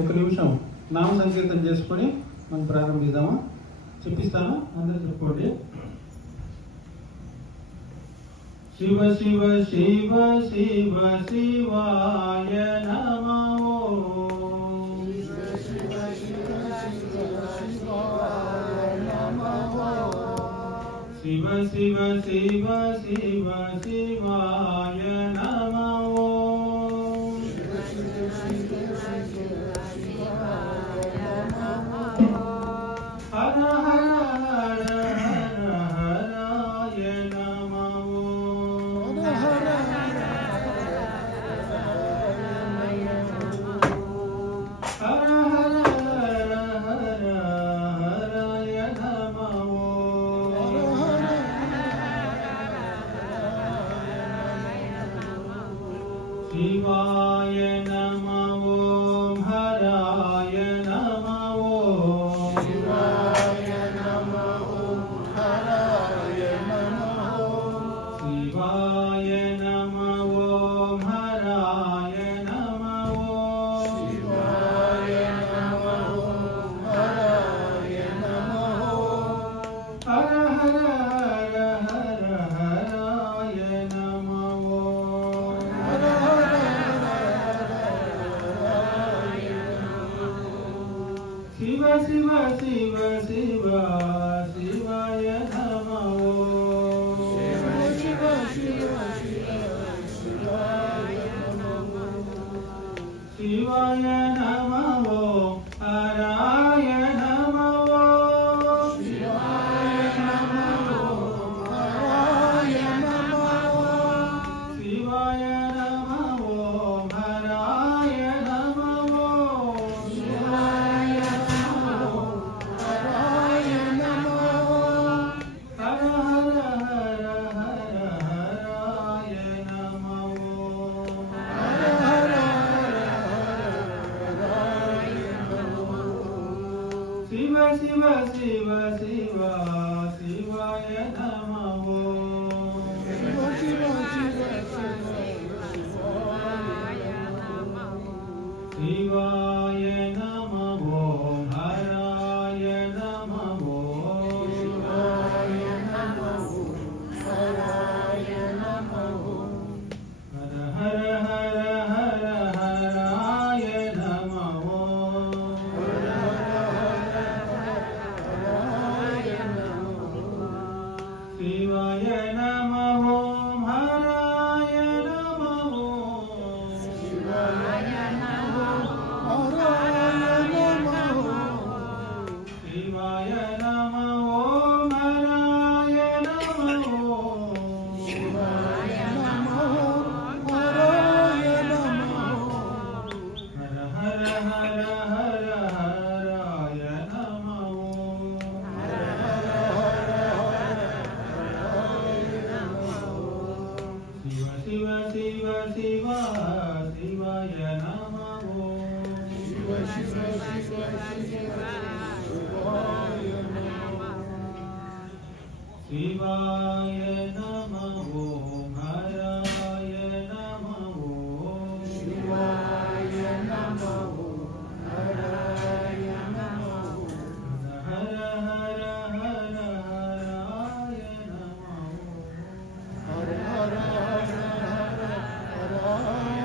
ఒక నిమిషం నామ సంకీర్తన చేసుకొని మనం ప్రారంభిద్దామా? చెప్పిస్తాను, అందరూ చెప్పుకోండి. శివ శివ శివ శివ శివాయ నమో. శివ శివ శివ శివ శివాయ నమో. హర హర హర హర హరాయ నమో. హర హర హర హర హరాయ నమో. శివాయ నమో. హరాయ నమో. శివాయ నమో. హరాయ నమో. శివాయ నమో. హరాయ నమో. శివాయ నమో. హరాయ నమో. హర హర హర హర హరాయ నమో. శివ శివ శివ శివ శివాయ నమో. శివ శివ శివ శివ శివాయ నమో. శివాయ నమో. హరాయ నమో. శివాయ నమో. హరాయ నమో. శివాయ నమో. హరాయ నమో. శివాయ నమో. హరాయ నమో. హర హర హర హర హరాయ నమో. హర హర హర హరాయ నమో. శివ శివ శివ శివ శివాయ నమో. శివ శివ శివ శివ శివాయ నమో. శివాయ నమో. హరాయ నమో. శివాయ నమో. హరాయ నమో. హర హర హర హర హరాయ నమో. హర హర హరాయ నమో. శివాయ నమో. హరాయ నమో. శివాయ నమో. హరాయ నమో. శివాయ నమో. హరాయ నమో. శివాయ నమో. హరాయ నమో. హర హర హర హర హరాయ నమో. హర హర హర హరాయ నమో. శివ శివ శివ శివ శివాయ నమో. శివ శివ శివ శివ శివాయ నమో. శివాయ నమో. హరాయ నమో. శివాయ నమో. హరాయ నమో. హర హర హర హరాయ నమో. హర హర హర హర హరాయ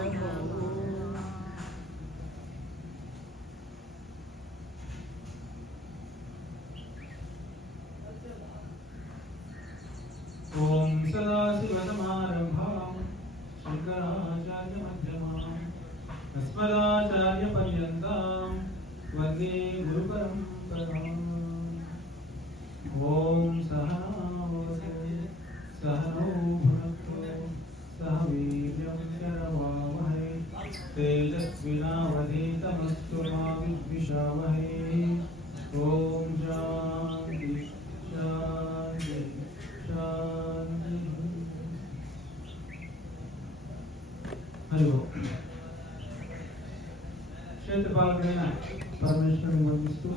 నమో. ఓం సదాశివసమారంభాం శంకరాచార్యమధ్యమాం అస్మదాచార్యపర్యంతాం వందే గురుపరంపరాం. ఓం సహనావతు సహనౌ భునక్తు సహ వీర్యం కరవావహై తేజస్వినావధీతమస్తు మా విద్విషావహై. ఓం శాంతి శాంతి శాంతి. హరి ఓం. క్షేత్రపాలకుడైన పరమేశ్వరుని వందిస్తూ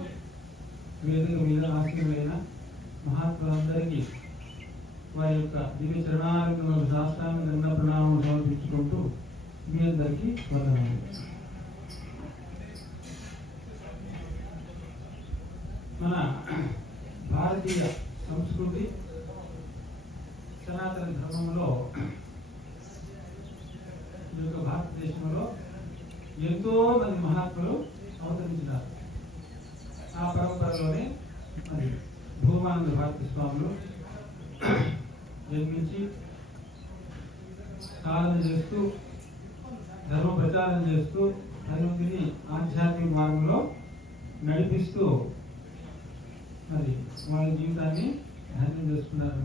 వేదిక మీద ఆశీనులైన మహాత్ములందరికీ వారి యొక్క దివ్య చరణాలను శాస్త్రాన్ని దండ ప్రణామం సమర్పించుకుంటూ మీ అందరికీ వందనాలు. మన భారతీయ సంస్కృతి సనాతన ధర్మంలో ఈ యొక్క భారతదేశంలో ఎంతో మంది మహాత్ములు అవతరించినారు. ఆ పరంపరలోనే మరి భూమానంద భారతి స్వాములు జన్మించి సాధన చేస్తూ ధర్మ ప్రచారం చేస్తూ 10 మందిని ఆధ్యాత్మిక మార్గంలో నడిపిస్తూ మరి వాళ్ళ జీవితాన్ని ధన్యం చేసుకున్నారు.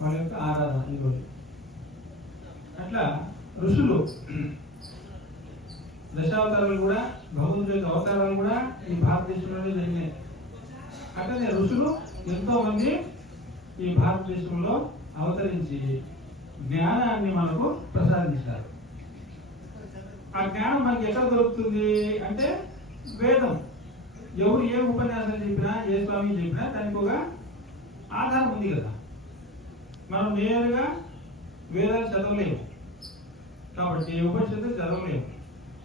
వాళ్ళ యొక్క ఆరాధన ఈరోజు. అట్లా ఋషులు దశావతారాలు కూడా, భగవంతుడి యొక్క అవతారాలు కూడా ఈ భారతదేశంలోనే జరిగినాయి. అట్లనే ఋషులు ఎంతో మంది ఈ భారతదేశంలో అవతరించి జ్ఞానాన్ని మనకు ప్రసాదించారు. ఆ జ్ఞానం మనకి ఎక్కడ దొరుకుతుంది అంటే వేదం. ఎవరు ఏ ఉపన్యాసం చెప్పినా, ఏ స్వామి చెప్పినా దానికి ఒక ఆధారం ఉంది కదా. మనం నేరుగా వేదాలు చదవలేము కాబట్టి ఉపనిషత్తులు చదవలేము.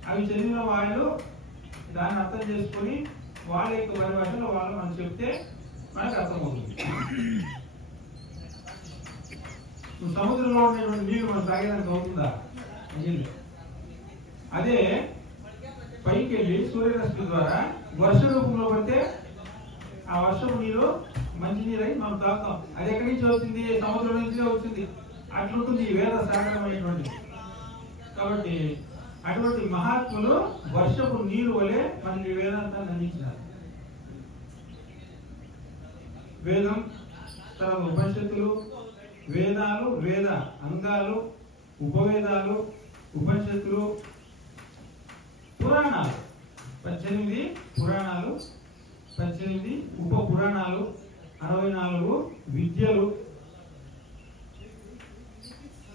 అవి చదివిన వాళ్ళు దాన్ని అర్థం చేసుకొని వాళ్ళ యొక్క పరిభాషలో వాళ్ళు మనం చెప్తే మనకు అర్థమవుతుంది. సముద్రంలో ఉండేటువంటి నీళ్లు మనం తాగేదానికి అవుతుందా? అదే పైకి వెళ్ళి సూర్యరశ్మి ద్వారా వర్ష రూపంలో పడితే ఆ వర్షపు నీరు మంచి నీరై మనం తాగుతాం. అది ఎక్కడి నుంచి వచ్చింది? సముద్రం నుంచే వచ్చింది. అట్లుంటుంది ఈ వేద సాగరమైనటువంటి. కాబట్టి అటువంటి మహాత్ములు వర్షపు నీరు వలె మనకి వేదాంతాన్ని అందించినారు. వేదం, తర్వాత ఉపనిషత్తులు, వేదాలు, వేద అంగాలు, ఉపవేదాలు, ఉపనిషత్తులు, పురాణాలు, 18 పురాణాలు, 18 ఉప పురాణాలు, 64 విద్యలు,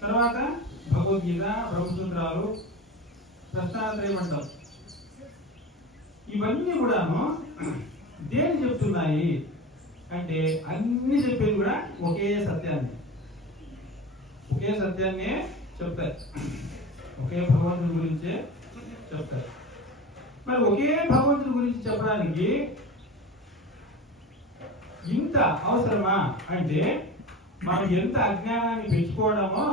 తర్వాత భగవద్గీత, బ్రహ్మసూత్రాలు, ప్రశ్నాత్రయం అంటాం. ఇవన్నీ కూడాను దేని చెప్తున్నాయి అంటే అన్ని చెప్పేది కూడా ఒకే సత్యాన్నే చెప్తాయి. ఒకే భగవంతుడి గురించే చెప్తారు. మరి ఒకే భగవంతుడి గురించి చెప్పడానికి ఇంత అవసరమా అంటే మనం ఎంత అజ్ఞానాన్ని పెంచుకోవడమో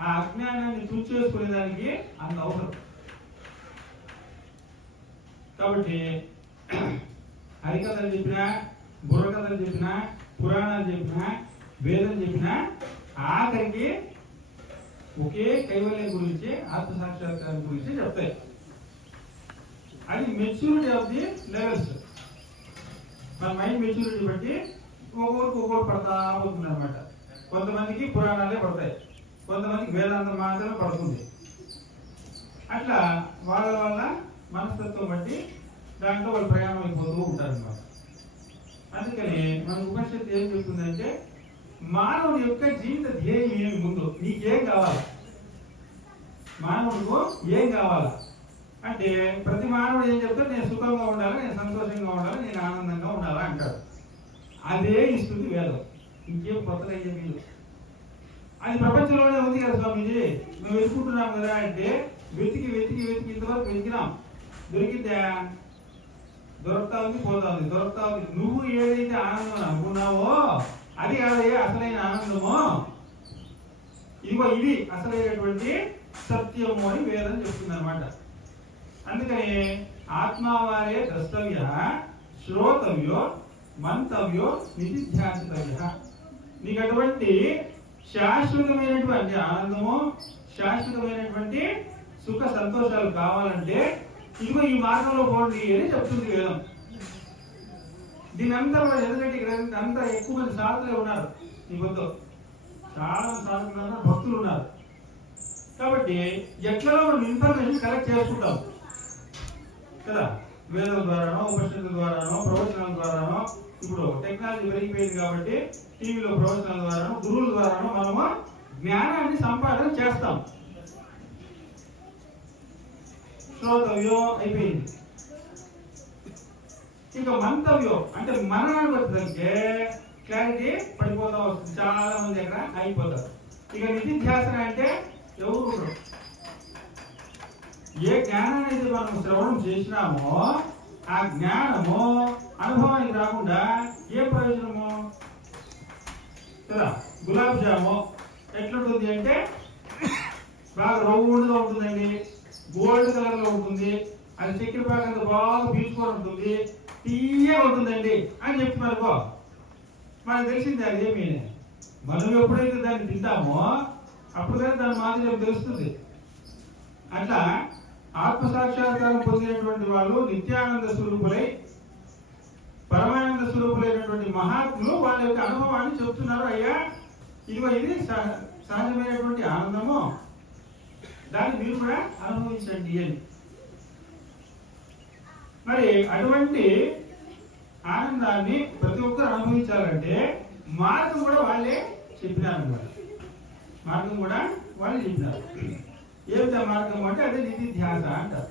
ఆ అజ్ఞానాన్ని తుడిచేసుకునేదానికి అంత అవసరం. కాబట్టి హరికథలు చెప్పినా, బుర్రకథలు చెప్పినా, పురాణాలు చెప్పినా, వేదం చెప్పినా ఆఖరికి ఒకే కైవల్యం గురించి, ఆత్మసాక్షాత్కారం గురించి చెప్తాయి. అది మెచ్యూరిటీ ఆఫ్ ది లెవెల్స్. మన మైండ్ మెచ్యూరిటీ బట్టి ఒక్కొక్కటి పడతా పోతుంది అనమాట. కొంతమందికి పురాణాలే పడతాయి, కొంతమందికి వేదాంతం మాత్రమే పడుతుంది. అట్లా వాళ్ళ మనస్తత్వం బట్టి దాంట్లో వాళ్ళు ప్రయాణం అయిపోతూ ఉంటారన్నమాట. అందుకని మన ఉపనిషత్తు ఏం చెప్తుందంటే మానవుడి యొక్క జీవిత ధ్యేయం ఏమి ముందు నీకేం కావాలి, మానవుడికి ఏం కావాలా అంటే ప్రతి మానవుడు ఏం చెప్తాడు, నేను సుఖంగా ఉండాలి, నేను సంతోషంగా ఉండాలి, నేను ఆనందంగా ఉండాలా అంటాడు. అదే ఇస్తుంది వేదం. ఇంకేం కొత్తగా అయ్యే మీరు అది ప్రపంచంలోనే ఉంది కదా స్వామీజీ, మేము వెతుకుంటున్నాం కదా అంటే వెతికి ఇంతవరకు వెతికినాం. దొరికితే దొరుకుతా ఉంది, పోతా ఉంది, దొరుకుతా ఉంది. నువ్వు ఏదైతే ఆనందం అనుకున్నావో అది కాదే అసలైన ఆనందము. ఇదిగో ఇది అసలైనటువంటి సత్యము అని వేదం చెప్తుంది అనమాట. అందుకని ఆత్మవారే ద్రష్టవ్య, శ్రోతవ్యో, మంతవ్యో, నిధిధ్యాసితవ్య. నీకు అటువంటి శాశ్వతమైనటువంటి ఆనందము, శాశ్వతమైనటువంటి సుఖ సంతోషాలు కావాలంటే ఇదిగో ఈ మార్గంలో పోండి అని చెప్తుంది వేదం. దీని అంతా కూడా ఎందుకంటే ఇక్కడ అంతా ఎక్కువ మంది సాధకులే ఉన్నారు. ఈ పొద్దు చాలా మంది సాధకులు ఉన్నారు, భక్తులు ఉన్నారు. కాబట్టి ఎట్లా మనం ఇన్ఫర్మేషన్ కలెక్ట్ చేసుకుంటాం కదా, వేదం ద్వారానో, ఉపనిషత్తుల ద్వారానో, ప్రవచనాల ద్వారానో. ఇప్పుడు టెక్నాలజీ పెరిగిపోయింది కాబట్టి టీవీలో ప్రవచనాల ద్వారానో, గురువుల ద్వారానో మనము జ్ఞానాన్ని సంపాదన చేస్తాం. శ్రోతవ్యో అయిపోయింది. ఇంకా మంతవ్యం అంటే మననానికి వచ్చేసరికి క్లారిటీ పడిపోతా వస్తుంది. చాలా మంది దగ్గర అయిపోతారు. ఇక నిధిధ్యాసన అంటే ఎవరు ఏ జ్ఞానాన్ని అయితే మనం శ్రవణం చేసినామో ఆ జ్ఞానము అనుభవానికి రాకుండా ఏ ప్రయోజనము కదా. గులాబ్ జాము ఎట్లుంటుంది అంటే బాగా రౌండ్గా ఉంటుందండి, గోల్డ్ కలర్ లో ఉంటుంది, అది చక్కెర పాకంత బాగా పీల్చుకొని ఉంటుంది, తీయగా ఉంటుందండి అని చెప్తున్నారుకో, మనకు తెలిసింది అది ఏమి. మనం ఎప్పుడైతే దాన్ని తింటామో అప్పుడు కానీ దాని మాదిరి తెలుస్తుంది. అట్లా ఆత్మసాక్షాత్కారం పొందినటువంటి వాళ్ళు నిత్యానంద స్వరూపులై పరమానంద స్వరూపులైనటువంటి మహాత్ములు వాళ్ళ యొక్క అనుభవాన్ని చెప్తున్నారు. అయ్యా ఇదిగో ఇది సహజమైనటువంటి ఆనందము, దాన్ని మీరు కూడా అనుభవించండి అని. మరి అటువంటి ఆనందాన్ని ప్రతి ఒక్కరు అనుభవించాలంటే మార్గం కూడా వాళ్ళే చెప్పినారు. మార్గం కూడా వాళ్ళే చెప్పినారు. ఏమిటా మార్గం అంటే అదే నిధి ధ్యాస అంటారు.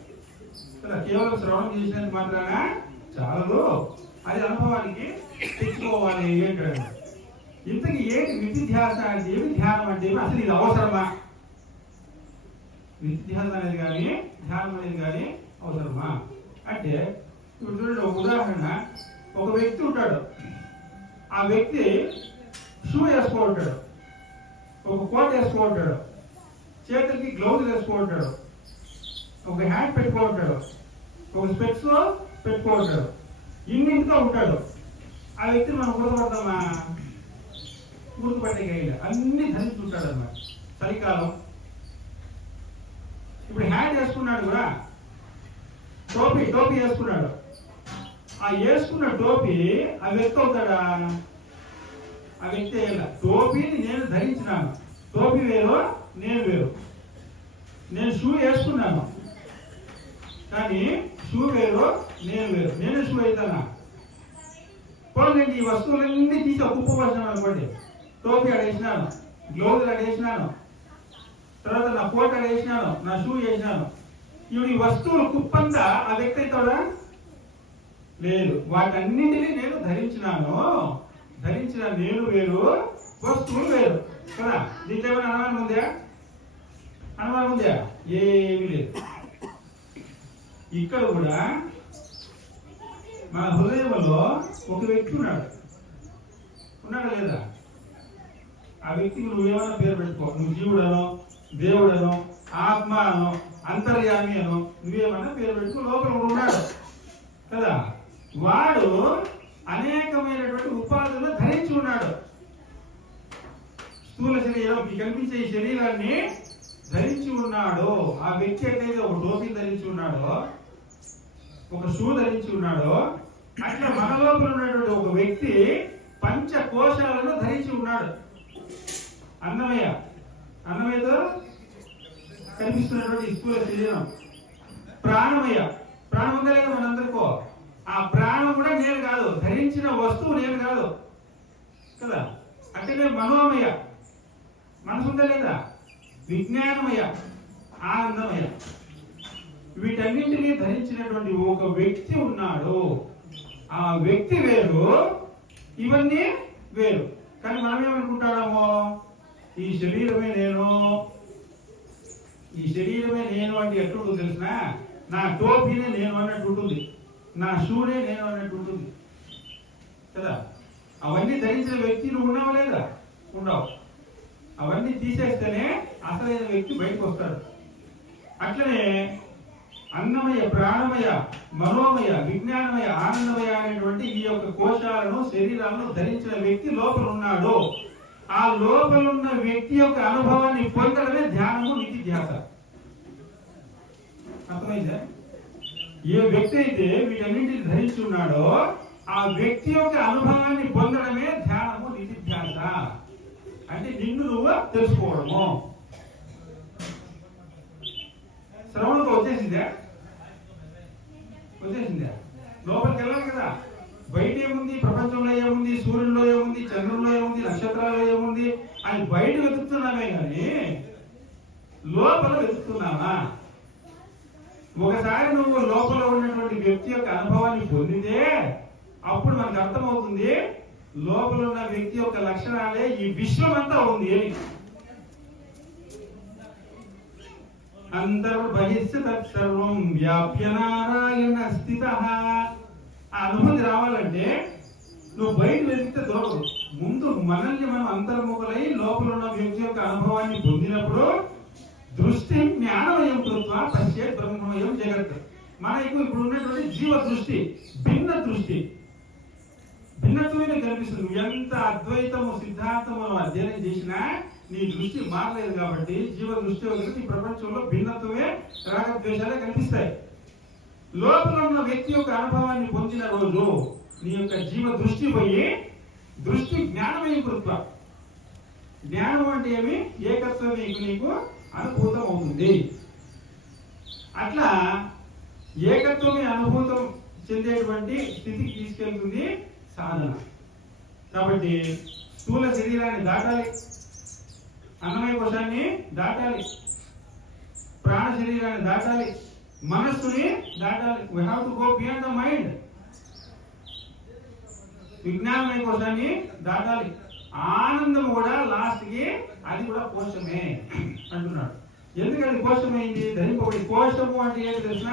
కేవలం శ్రవణం చేసినంత మాత్రాన చాలదు, అది అనుభవానికి తెచ్చుకోవాలి అంటాడు. ఇంతకీ ఏంటి నిధి ధ్యాస అంటే ఏమి, ధ్యానం అంటే ఏమి, అసలు ఇది అవసరమా? నిధి ధ్యాస అనేది కానీ ధ్యానం అనేది కానీ అవసరమా అంటే, ఇప్పుడు చూడండి ఒక ఉదాహరణ. ఒక వ్యక్తి ఉంటాడు, ఆ వ్యక్తి షూ వేసుకుంటాడు, ఒక కోట్ వేసుకుంటాడు, చేతులకి గ్లౌజ్ వేసుకుంటాడు, ఒక హ్యాండ్ పెట్టుకుంటాడు, ఒక స్పెక్స్ పెట్టుకుంటాడు, ఇన్నింటితో ఉంటాడు. ఆ వ్యక్తిని మనం గుర్తుపడతామా? గుర్తుపట్టే గైలు అన్ని ధరించుంటాడు అన్నమాట. చలికాలం ఇప్పుడు హ్యాండ్ వేసుకున్నాడు కూడా, టోపీ వేసుకున్నాడు. ఆ వేసుకున్న టోపీ ఆ వ్యక్తి అవుతాడా? ఆ వ్యక్తి టోపీని నేను ధరించినాను, టోపీ వేరు నేను వేరు. నేను షూ వేసుకున్నాను కానీ షూ వేరు నేను వేరు. నేను షూ అవుతానా? పోలండి ఈ వస్తువులన్నీ తీసి కుప్పవలసినాను అనుకోండి. టోపీ అడేసినాను, గ్లౌజులు అడేసినాను, తర్వాత నా కోట్ అడేసినాను, నా షూ వేసినాను. ఇప్పుడు ఈ వస్తువులు కుప్పంతా ఆ వ్యక్తి అవుతాడా? లేదు. వాటన్నింటినీ నేను ధరించినాను. ధరించిన నేను వేరు, వస్తువులు వేరు కదా. దీంట్లో ఏమైనా అనుమానం ఉందా? అనుమానం ఉందా? ఏమీ లేదు. ఇక్కడ కూడా మన హృదయంలో ఒక వ్యక్తి ఉన్నాడా లేదా? ఆ వ్యక్తికి నువ్వేమైనా పేరు పెట్టుకో, నువ్వు జీవుడనో దేవుడనో ఆత్మ అనో అంతర్యామి అనో నువ్వేమన్నా పేరు పెట్టుకో, లోపల ఉన్నాడు కదా. వాడు అనేకమైనటువంటి ఉపాధులను ధరించి ఉన్నాడు. స్థూల శరీరం, ఈ కనిపించే ఈ శరీరాన్ని ధరించి ఉన్నాడు. ఆ వ్యక్తి ఎట్లయితే ఒక టోపీ ధరించి ఉన్నాడో, ఒక షూ ధరించి ఉన్నాడో, అట్లా మన లోపల ఉన్నటువంటి ఒక వ్యక్తి పంచకోశాలను ధరించి ఉన్నాడు. అన్నమయ్యతో కనిపిస్తున్నటువంటి స్థూల శరీరం. ప్రాణమయ్య, ప్రాణం ఉందా లేదా మనందరికో? ఆ ప్రాణం కూడా నేను కాదు, ధరించిన వస్తువు నేను కాదు కదా. అంటే మనోమయ, మనసు ఉందా లేదా? విజ్ఞానమయ, ఆనందమయ, వీటన్నింటినీ ధరించినటువంటి ఒక వ్యక్తి ఉన్నాడు. ఆ వ్యక్తి వేరు, ఇవన్నీ వేరు. కానీ మనం ఏమనుకుంటామో, ఈ శరీరమే నేను, ఈ శరీరమే నేను అంటే ఎట్లుంటుంది తెలిసిన? నా టోపీనే నేను అన్నట్టు ఉంటుంది, నా షూనే నేను అన్నట్టు ఉంటుంది కదా. అవన్నీ ధరించిన వ్యక్తి నువ్వు ఉన్నావా లేదా? ఉండవు. అవన్నీ తీసేస్తేనే అసలైన వ్యక్తి బయటకు వస్తాడు. అట్లనే అన్నమయ, ప్రాణమయ, మనోమయ, విజ్ఞానమయ, ఆనందమయ అనేటువంటి ఈ యొక్క కోశాలను, శరీరాలను ధరించిన వ్యక్తి లోపల ఉన్నాడు. ఆ లోపల ఉన్న వ్యక్తి యొక్క అనుభవాన్ని పొందడమే ధ్యానము, నిధి ధ్యాస. అర్థమైందా? ఏ వ్యక్తి అయితే వీటన్నింటిని ధరించి ఉన్నాడో ఆ వ్యక్తి యొక్క అనుభవాన్ని పొందడమే ధ్యానము, నిధి ధ్యాస. అంటే నిన్ను నువ్వు తెలుసుకోవడము. శ్రవణంతో వచ్చేసిందా? లోపలికి వెళ్ళాలి కదా. బయట ఏముంది, ప్రపంచంలో ఏముంది, సూర్యుల్లో ఏముంది, చంద్రుల్లో ఏముంది, నక్షత్రాల్లో ఏముంది అని బయట వెతుకుతున్నామే కానీ లోపల వెతుకుతున్నావా? ఒకసారి నువ్వు లోపల ఉన్నటువంటి వ్యక్తి యొక్క అనుభవాన్ని పొందితే అప్పుడు మనకు అర్థమవుతుంది లోపల ఉన్న వ్యక్తి యొక్క లక్షణాలే ఈ విశ్వం అంతా ఉంది అని. అంతర్బహిష్య తత్సర్వం వ్యాప్య నారాయణ స్థితః. ఆ అనుభూతి రావాలంటే నువ్వు బయట వెతికితే దొరకదు. ముందు మనల్ని మనం అంతర్ముఖులై లోపల ఉన్న వ్యక్తి యొక్క అనుభవాన్ని పొందినప్పుడు దృష్టి జ్ఞానమయం కృత్వ పశ్చే బ్రహ్మమయం జగత్. మనకు ఇప్పుడు ఉన్నటువంటి జీవ దృష్టి భిన్న దృష్టి, భిన్నత్వమే కనిపిస్తుంది. ఎంత అద్వైతము సిద్ధాంతము అధ్యయనం చేసినా నీ దృష్టి మారలేదు కాబట్టి జీవ దృష్టి వల్ల ఈ ప్రపంచంలో భిన్నత్వమే రాగద్వేషాలే కనిపిస్తాయి. లోపల ఉన్న వ్యక్తి యొక్క అనుభవాన్ని పొందిన రోజు నీ యొక్క జీవ దృష్టి పోయి దృష్టి జ్ఞానమయం కృత్వ. జ్ఞానం అంటే ఏమి? ఏకత్వం నీకు అనుభూతం అవుతుంది. అట్లా ఏకత్వమే అనుభూతం చెందేటువంటి స్థితికి తీసుకెళ్తుంది సాధన. కాబట్టి స్థూల శరీరాన్ని దాటాలి, అన్నమయ కోశాన్ని దాటాలి, ప్రాణ శరీరాన్ని దాటాలి, మనస్సుని దాటాలి. We have to go beyond the mind. విజ్ఞానమయ కోశాన్ని దాటాలి. ఆనందం కూడా లాస్ట్ కి అది కూడా కోశమే అంటున్నాడు. ఎందుకని కోశమైంది? ధరింపబడి. కోశము అంటే ఏంటి తెలిసిన?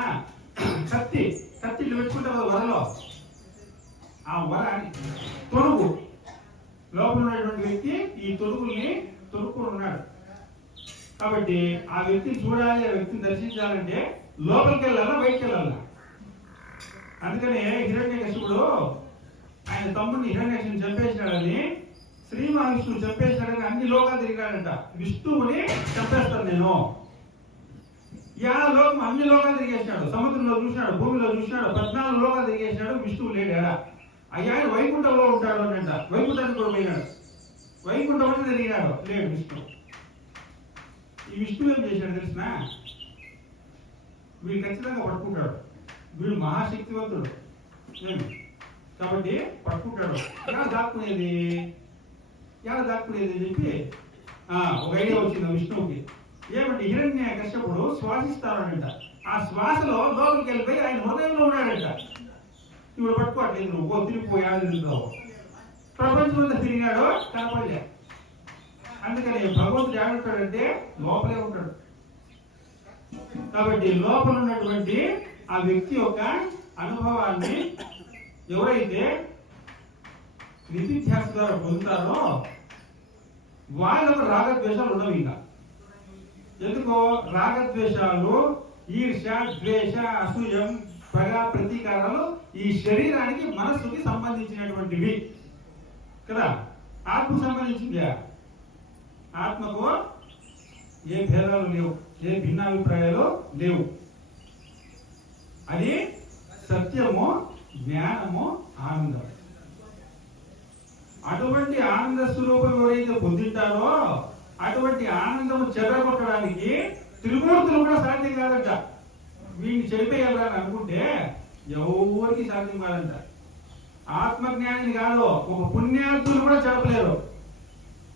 కత్తి ఇట్లా పెట్టుకుంటారు వరలో, ఆ వర తొడుగు. లోపల ఉన్నటువంటి వ్యక్తి ఈ తొడుగుల్ని తొడుక్కుని ఉన్నాడు. కాబట్టి ఆ వ్యక్తిని చూడాలి, ఆ వ్యక్తిని దర్శించాలంటే లోపలికి వెళ్ళాలా, బయటికి వెళ్ళాలా? అందుకనే హిరణ్యకశిపుడు ఆయన తమ్ముడిని హిరణ్యకశిపుని చంపేసినాడని, శ్రీ మహావిష్ణువు చంపేసినాడని అన్ని లోకాలు తిరిగాడంట. విష్ణువుని చంపేస్తాను నేను. లోకం అన్ని లోకాలు తిరిగేసినాడు. సముద్రంలో చూసినాడు, భూమిలో చూసినాడు, 14 లోకాలు తిరిగేసినాడు. విష్ణువు లేడా? అయ్యా ఆయన వైకుంఠంలో ఉంటాడు అనంట. వైకుంఠానికి కూడా పోయినాడు. వైకుంఠం అంటే తిరిగినాడు, లేడు విష్ణువు. ఈ విష్ణువు ఏం చేశాడు తెలిసిన? వీడు ఖచ్చితంగా పట్టుకుంటాడు. వీడు మహాశక్తివంతుడు కాబట్టి పట్టుకుంటాడు. ఎలా దాక్కునేది అని చెప్పి ఒక ఐడియా వచ్చింది విష్ణువుకి. ఏమంటే హిరణ్య కశ్యపుడు శ్వాసిస్తాడంట. ఆ శ్వాసలో లోపలికి వెళ్ళిపోయి ఆయన హృదయంలో ఉన్నాడంట. ఇప్పుడు పట్టుకోవట్లేదు, నువ్వు తిరిగిపోయాడు తిరుగుతావు. ప్రపంచంలో తిరిగాడో కనపడలే. అందుకని భగవంతుడు ఏమంటాడంటే లోపలే ఉంటాడు. కాబట్టి లోపల ఉన్నటువంటి ఆ వ్యక్తి యొక్క అనుభవాన్ని ఎవరైతే నిధిధ్యాస ద్వారా పొందుతారో వాళ్ళకు రాగద్వేషాలు ఉండవు. ఇంకా ఎందుకో రాగద్వేషాలు, ఈర్ష, ద్వేష, అసూయం, పగ, ప్రతీకారాలు ఈ శరీరానికి మనస్సుకి సంబంధించినటువంటివి కదా. ఆత్మకు సంబంధించింది. ఆత్మకు ఏ భేదాలు లేవు, ఏ భిన్నాభిప్రాయాలు లేవు. అది సత్యము, జ్ఞానము, ఆనందం. అటువంటి ఆనంద స్వరూపం ఎవరైతే పొందింటారో అటువంటి ఆనందము చెదరగొట్టడానికి త్రిమూర్తులు కూడా సాధ్యం కాదంట. వీడిని చెడిపోయాలని అనుకుంటే ఎవరికి సాధ్యం కాదంట. ఆత్మజ్ఞాని కాదు, ఒక పుణ్యాత్ములు కూడా చెడపలేరు.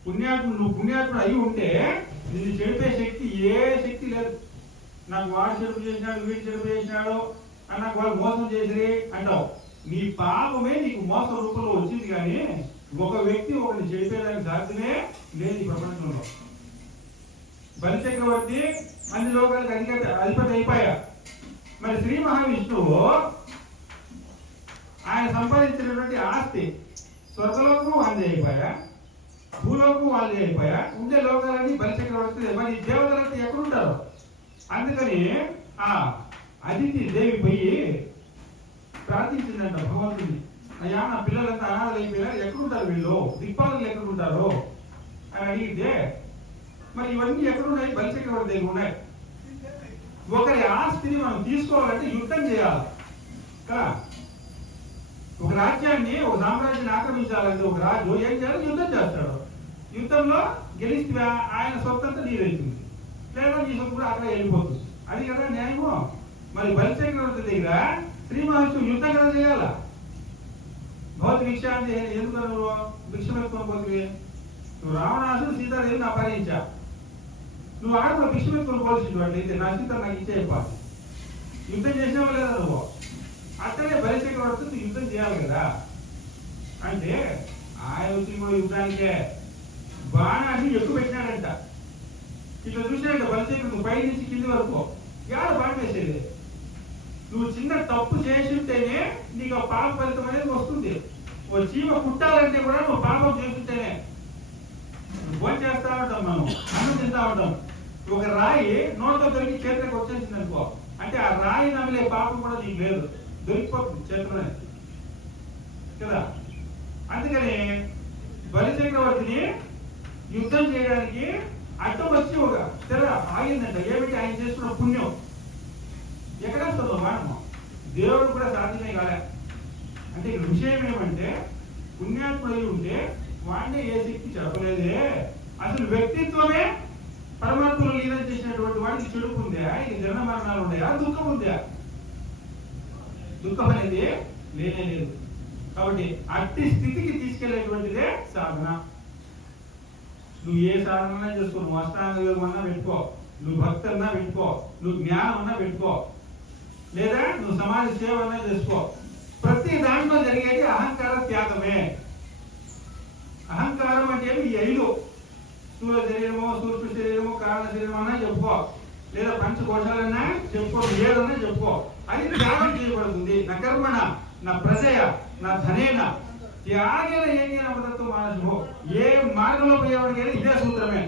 నువ్వు పుణ్యాత్ముడు అయి ఉంటే నిన్ను చెడిపే శక్తి ఏ శక్తి లేదు. నాకు వాడు చెడుపు చేసినాడు, వీడు చెడుపు చేసినాడు అని నాకు వాళ్ళు మోసం చేసిరి అంటావు. నీ పాపమే నీకు మోసం రూపంలో వచ్చింది. కానీ ఒక వ్యక్తి ఒకరిని చెడిపేయడానికి సాధ్యమే లేదు ఈ ప్రపంచంలో. బలిచక్రవర్తి అన్ని లోకాలకు అధిపతి అయిపోయా. మరి శ్రీ మహావిష్ణువు ఆయన సంపాదించినటువంటి ఆస్తి స్వర్గలోకము వాళ్ళే అయిపోయా, భూలోకము వాళ్ళే అయిపోయా. ఉండే లోకాలన్నీ బలిచక్రవర్తి. మరి దేవతలకి ఎక్కడుంటారు? అందుకని ఆ అదితి దేవి పోయి ప్రార్థించిందంట భగవంతుని. అయ్యా నా పిల్లలంతా అనాథలు అయిపోయారు, ఎక్కడుంటారు వీళ్ళు, దిక్పాలకులు ఎక్కడుంటారు అని అడిగితే మరి ఇవన్నీ ఎక్కడున్నాయి? బలిచక్రవర్తి దగ్గర ఉన్నాయి. ఒకరి ఆస్తిని మనం తీసుకోవాలంటే యుద్ధం చేయాలి కదా. ఒక రాజ్యాన్ని, ఒక సామ్రాజ్యాన్ని ఆక్రమించాలంటే ఒక రాజు ఏం చేయాలి? యుద్ధం చేస్తాడు. యుద్ధంలో గెలిస్తే ఆయన సొత్తంతా నీరెళ్తుంది, లేదా నీ సొత్తు కూడా అక్కడ వెళ్ళిపోతుంది. అది కదా న్యాయము. మరి బలిచక్రవర్తి దగ్గర శ్రీ మహావిష్ణువు యుద్ధం కదా చేయాలా. భౌతి భిక్ష అంటే ఎందుకు నువ్వు భిక్ష పెట్టుకొని పోతుంది? నువ్వు రావణాసుడు సీతాదేవిని అపహరించా, నువ్వు ఆడతో భిక్ష పెట్టుకొని పోల్చింది అట్లయితే నా సీత నాకు ఇచ్చేయపాలి. యుద్ధం చేసినావా లేదా నువ్వు? అట్లనే బలిచక్రవర్తి యుద్ధం చేయాలి కదా. అంటే ఆయన వచ్చి కూడా యుద్ధానికే బాణాన్ని ఎక్కువ పెట్టినాడంట. ఇట్లా చూసినట్టు బలిచక్రం నువ్వు పై నుంచి కింది వరకు యాడ బాగా వేసేది. నువ్వు చిన్న తప్పు చేసి ఉంటేనే నీకు ఆ పాప ఫలితం అనేది వస్తుంది. ఓ చీమ కుట్టాలంటే కూడా నువ్వు పాపం చేస్తుంటేనే. భోజనం చేస్తా ఉంటాం, మనం అన్నం తింటా ఉంటాం, ఒక రాయి నోట్లో దొరికి చేతికి వచ్చేసింది అనుకో, అంటే ఆ రాయి నమిలే పాపం కూడా నీకు లేదు, దొరికిపోతుంది చేతిలోనే కదా. అందుకని బలిచక్రవర్తిని యుద్ధం చేయడానికి అడ్డం వచ్చి ఒక తెర ఆగిందంట. ఏమిటి? ఆయన చేసుకున్న పుణ్యం ఎక్కడ వస్తుందో వాడము దేవుడు కూడా సాధ్యమే కాలే. అంటే ఇక్కడ విషయం ఏమంటే పుణ్యాత్ముడై ఉంటే వాడినే ఏ శక్తి చెప్పలేదే. అసలు వ్యక్తిత్వమే పరమాత్మలో లీనం చేసినటువంటి వాడికి చెడుపు ఉందా? ఇది జన్మ మరణాలు ఉన్నాయా? దుఃఖం ఉందా? దుఃఖం అనేది లేనే లేదు. కాబట్టి అట్టి స్థితికి తీసుకెళ్లేటువంటిదే సాధన. నువ్వు ఏ సాధన చేసుకో, నువ్వు అష్టాంగ యోగం అన్నా పెట్టుకో, నువ్వు భక్తి అన్నా పెట్టుకో, నువ్వు జ్ఞానం అన్నా పెట్టుకో, లేదా నువ్వు సమాజ సేవ అన్నా చేసుకో. ప్రతి దాంట్లో జరిగేది అహంకార త్యాగమే. అహంకారం అంటే ఈ 5 స్థూల శరీరమో, సూక్ష్మ శరీరమో, కారణ శరీరం అన్నా చెప్పుకో, లేదా పంచకోశాలన్నా చెప్పుకో, ఏదన్నా చెప్పుకో, అది త్యాగం చేయబడుతుంది. నా కర్మణ, నా ప్రజయ, నా ధనేన త్యాగేన ఏం అమృతత్వం మానసు. ఏ మార్గంలో పోయేవాడికి ఇదే సూత్రమే.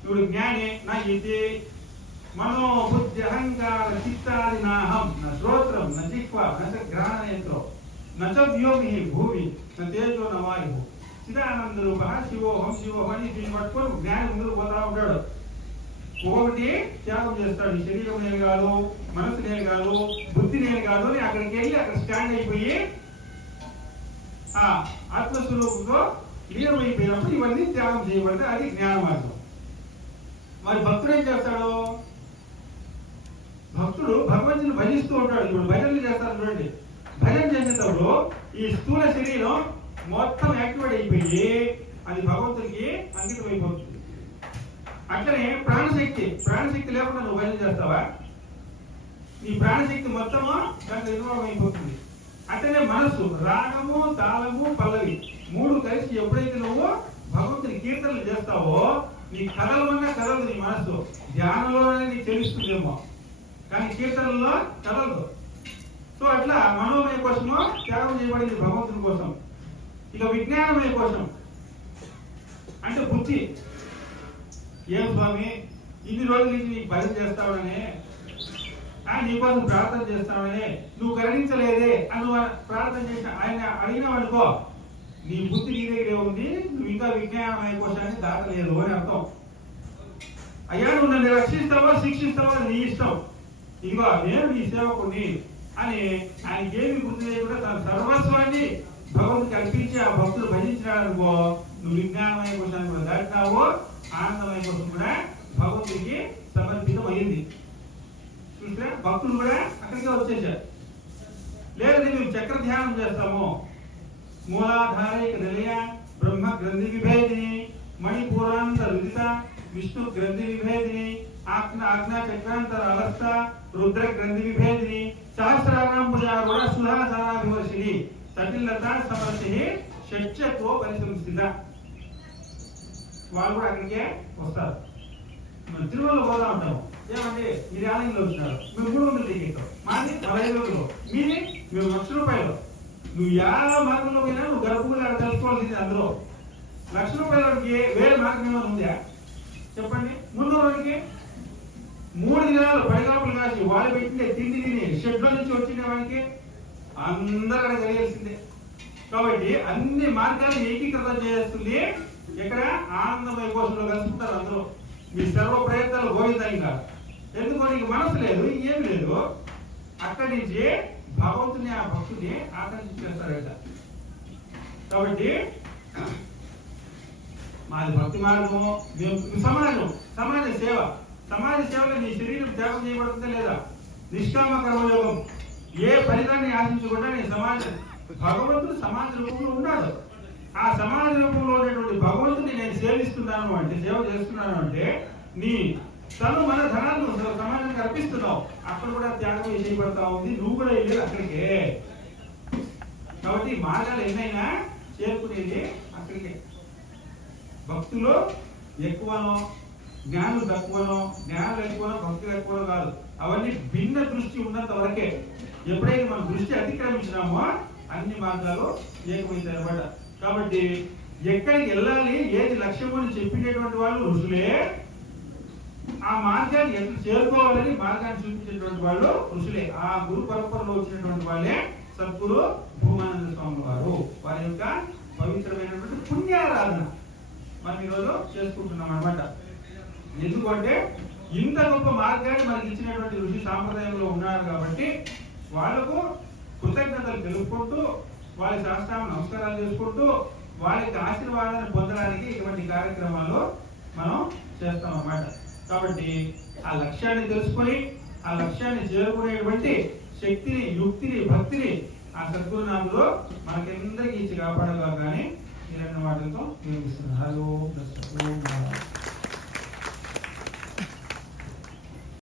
ఇప్పుడు జ్ఞాని నా ఇది మనో బుద్ధి అహంకార చిత్తాది నాహం నా శ్రోత్రం నా జిహ్వ నా ఘ్రాణ నేత్రం నా చ వ్యోమి భూమి నా తేజో నా వాయువు చిదానంద రూప శివోహం శివోహం అని దీన్ని పట్టుకొని జ్ఞాని ముందుకు పోతా ఉంటాడు. ఒకటి త్యాగం చేస్తాడు. ఈ శరీరం నేను కాదు, మనసు నేను కాదు, బుద్ధి నేను కాదు అని అక్కడికి వెళ్ళి అక్కడ స్టాండ్ అయిపోయి ఆ ఆత్మస్వరూపంలో లీనమైపోయినప్పుడు ఇవన్నీ త్యాగం చేయబడితే అది జ్ఞాన మార్గం. మరి భక్తుడు ఏం చేస్తాడు? భక్తుడు భగవంతుని భజిస్తూ ఉంటాడు. ఇప్పుడు భజనలు చేస్తాడు చూడండి. భజన చేసేటప్పుడు ఈ స్థూల శరీరం మొత్తం యాక్టివేట్ అయిపోయి అది భగవంతుడికి అంకితం అయిపోతుంది. అట్లనే ప్రాణశక్తి లేకుండా నువ్వు భజన చేస్తావా? నీ ప్రాణశక్తి మొత్తము దాంట్లో ఇన్వాల్వ్ అయిపోతుంది. అట్లనే మనస్సు, రాగము, తాళము, పల్లవి 3 కలిసి ఎప్పుడైతే నువ్వు భగవంతుని కీర్తనలు చేస్తావో నీ కదలమన్నా కదలదు. నీ మనస్సు ధ్యానంలోనే నీకు తెలుస్తుందేమో, కానీ కీర్తనలో కదలదు. సో అట్లా మనోమయ కోసము త్యాగం చేయబడింది భగవంతుని కోసం. ఇక విజ్ఞానమయ కోసం అంటే బుద్ధి. ఏం స్వామి ఇన్ని రోజుల నుంచి నీకు భజన చేస్తావనే, నీకోసం ప్రార్థన చేస్తావనే, నువ్వు కరుణించలేదే అని నువ్వు ప్రార్థన చేసిన ఆయన అడిగినావనుకో, నీ బుద్ధి నీ దగ్గరే ఉంది, నువ్వు ఇంకా విజ్ఞానమయ కోశాన్ని దాటలేదు అని అర్థం. అయ్యా నువ్వు నన్ను రక్షిస్తావా శిక్షిస్తావా నీ ఇష్టం, ఇదిగో నేను నీ సేవకుని అని ఆయనకి ఏమి గుర్తు చేయకుండా తన సర్వస్వాన్ని భగవంతుడికి అర్పించి ఆ భక్తులు భజించినాడు అనుకో, నువ్వు విజ్ఞానమయ కోశాన్ని కూడా దాటినావు, ఆనందమయ కోసం కూడా భగవంతుడికి సమర్పితం అయింది. చూస్తే భక్తులు కూడా అక్కడికే వచ్చేసారు. లేదా మేము చక్ర ధ్యానం చేస్తాము. మూలాధారైక నిలయ బ్రహ్మ గ్రంథి విభేదిని మణిపూరాంత రుదిత విష్ణు గ్రంథి విభేదిని ఆజ్ఞా చక్రాంతర అలస్త రుద్ర గ్రంథి విభేదిని సహస్రానాంబుజారూఢ సుధాసారాభివర్షిణి తటిల్లత సమర్షిణి షట్చత్వో పరిసంస్థిత. వాళ్ళు కూడా అక్కడికే వస్తారు. మనం తిరుమలలో పోతా ఉంటాము. ఏమంటే మీరు ఆలయంలో వచ్చినారు, మేము 300 టికెట్, మాది 1500, మీది మేము 1,00,000 రూపాయలు. నువ్వు యావ మార్గంలో పోయినా నువ్వు గర్భంగా తెలుసుకోవాల్సింది. అందులో 1,00,000 రూపాయలకి వేరే మార్గం ఏమైనా ఉందా చెప్పండి? 300 3 దినాలు పడిగాపులు కాసి వాళ్ళు పెట్టిండే తిండి తిని షెడ్లో నుంచి వచ్చిన వాడికి అందరూ అక్కడ తెలియాల్సిందే. కాబట్టి అన్ని మార్గాలు ఏకీకృతం చేస్తుంది. ఎక్కడ ఆనందమయ కోసంలో కలుసుకుంటారు అందరూ. మీ సర్వ ప్రయత్నాలు గోవిందాయి కాదు. ఎందుకో నీకు మనసు లేదు, ఏం లేదు. అక్కడి నుంచి భగవంతుని ఆ భక్తుని ఆకర్షించేస్తారట. కాబట్టి మాది భక్తి మార్గము. మేము సమాజ సేవ. సమాజ సేవలో నీ శరీరం త్యాగం చేయబడుతుందా లేదా? నిష్కామ కర్మయోగం. ఏ ఫలితాన్ని ఆశించకుండా నీ భగవంతుడు సమాజ రూపంలో ఉన్నాడు. ఆ సమాజ రూపంలో ఉన్నటువంటి భగవంతుని నేను సేవిస్తున్నాను అంటే, సేవ చేస్తున్నాను అంటే నీ తను మన ధనాన్ని సమాజానికి అర్పిస్తున్నావు. అక్కడ కూడా త్యాగం చేయబడతా ఉంది. నువ్వు కూడా వెళ్ళేది అక్కడికే. కాబట్టి మార్గాలు ఎన్నైనా చేరుకునేది అక్కడికే. భక్తులు ఎక్కువనో జ్ఞానం తక్కువనో జ్ఞానం ఎక్కువనో భక్తి ఎక్కువనో కాదు. అవన్నీ భిన్న దృష్టి ఉన్నంత వరకే. ఎప్పుడైతే మన దృష్టి అతిక్రమించినామో అన్ని మార్గాలు ఏకమైతాయి అన్నమాట. కాబట్టి ఎక్కడికి వెళ్ళాలి, ఏది లక్ష్యము అని చెప్పినటువంటి వాళ్ళు ఋషులే. ఆ మార్గాన్ని ఎట్లా చేరుకోవాలని మార్గాన్ని చూపించేటువంటి వాళ్ళు ఋషులే. ఆ గురు పరంపరలో వచ్చినటువంటి వాళ్ళే సద్గురు భూమానంద స్వామి వారు. వారి యొక్క పవిత్రమైనటువంటి పుణ్యారాధన మనం ఈరోజు చేసుకుంటున్నాం అన్నమాట. ఎందుకంటే ఇంత గొప్ప మార్గాన్ని మనకి ఇచ్చినటువంటి ఋషి సాంప్రదాయంలో ఉన్నారు కాబట్టి వాళ్ళకు కృతజ్ఞతలు తెలుపుకుంటూ వాళ్ళ శాస్త్రాన్ని నమస్కారాలు చేసుకుంటూ వాళ్ళకి ఆశీర్వాదాన్ని పొందడానికి ఇటువంటి కార్యక్రమాల్లో మనం చేస్తాం అన్నమాట. కాబట్టి ఆ లక్ష్యాన్ని తెలుసుకొని ఆ లక్ష్యాన్ని చేరుకునేటువంటి శక్తిని, యుక్తిని, భక్తిని ఆ సద్గురునాథుడు మనకెందరికీ ఇచ్చి కాపాడగా కానీ ఈ రెండు మాటలతో వినిపిస్తున్నారు. హలో